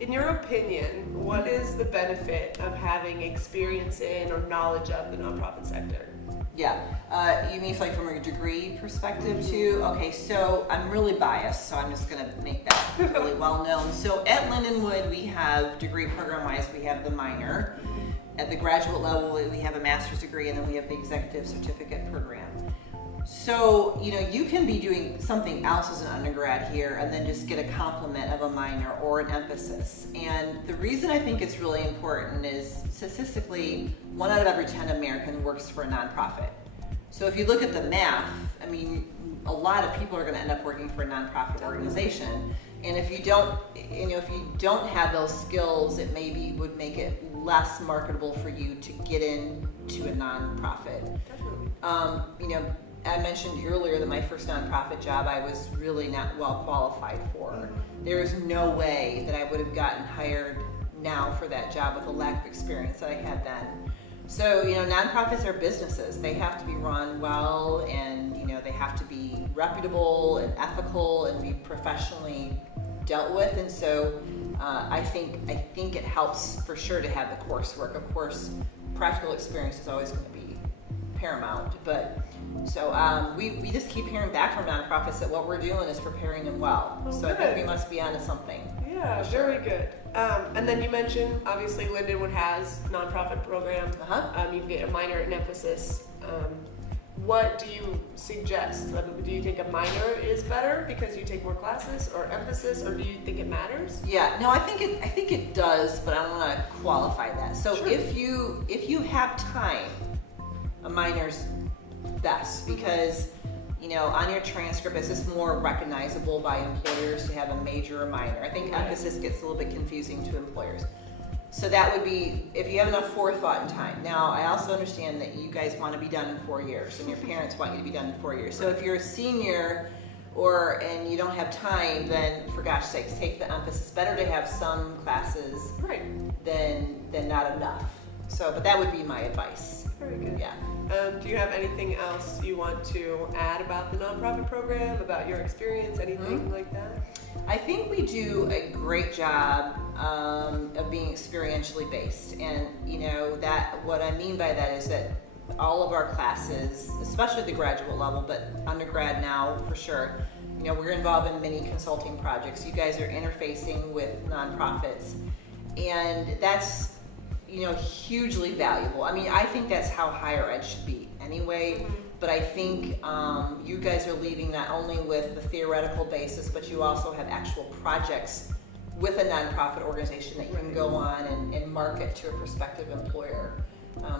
in your opinion, what is the benefit of having experience in or knowledge of the nonprofit sector? Yeah, you mean like from a degree perspective too? Okay, so I'm really biased, so I'm just gonna make that really well known. So at Lindenwood, we have degree program-wise, we have the minor. At the graduate level, we have a master's degree, and then we have the executive certificate program. So, you know, you can be doing something else as an undergrad here and then just get a complement of a minor or an emphasis. And the reason I think it's really important is statistically, 1 out of every 10 Americans works for a nonprofit. So if you look at the math, I mean, a lot of people are going to end up working for a nonprofit organization. And if you don't, if you don't have those skills, it maybe would make it less marketable for you to get into a nonprofit. Definitely. I mentioned earlier that my first nonprofit job I was really not well qualified for. There is no way that I would have gotten hired now for that job with the lack of experience that I had then. So, nonprofits are businesses. They have to be run well, and they have to be reputable and ethical and be professionally dealt with. And so I think it helps for sure to have the coursework. Of course, practical experience is always going to be paramount, but so we just keep hearing back from nonprofits that what we're doing is preparing them well. Oh, so good. I think we must be onto something. Yeah, sure. very good. And then you mentioned, obviously, Lindenwood has nonprofit program. You get a minor and emphasis. What do you suggest? Do you think a minor is better because you take more classes, or emphasis, or do you think it matters? Yeah, no, I think it does, but I want to qualify that. So Sure. if you have time, a minor's best, because on your transcript it's just more recognizable by employers to have a major or minor. I think Right. emphasis gets a little bit confusing to employers. So that would be if you have enough forethought and time. Now, I also understand that you guys want to be done in 4 years, and your parents want you to be done in 4 years. So if you're a senior and you don't have time, then for gosh sakes, take the emphasis. Better to have some classes Right. than not enough. So, but that would be my advice. Very good. Yeah. Do you have anything else you want to add about the nonprofit program, about your experience, anything like that? I think we do a great job of being experientially based, and that what I mean by that is that all of our classes, especially at the graduate level, but undergrad now for sure, we're involved in many consulting projects. You guys are interfacing with nonprofits, and that's hugely valuable. I mean, I think that's how higher ed should be anyway, but I think you guys are leaving not only with the theoretical basis, but you also have actual projects with a nonprofit organization that you can go on and market to a prospective employer,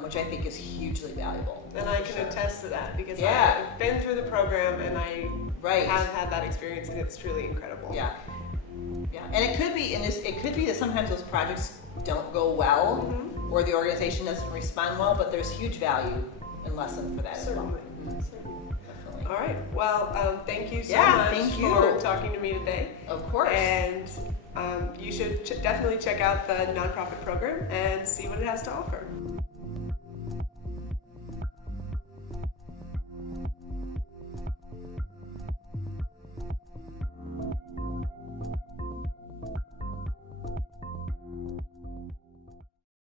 which I think is hugely valuable. And I can attest to that because Yeah. I've been through the program and I Right. have had that experience, and it's truly incredible. Yeah. Yeah, and it could be, that sometimes those projects don't go well, or the organization doesn't respond well, but there's huge value and lesson for that Certainly. as well. Certainly. Definitely. All right. Well, thank you so Yeah, much thank you. for talking to me today. Of course. And you should definitely check out the nonprofit program and see what it has to offer.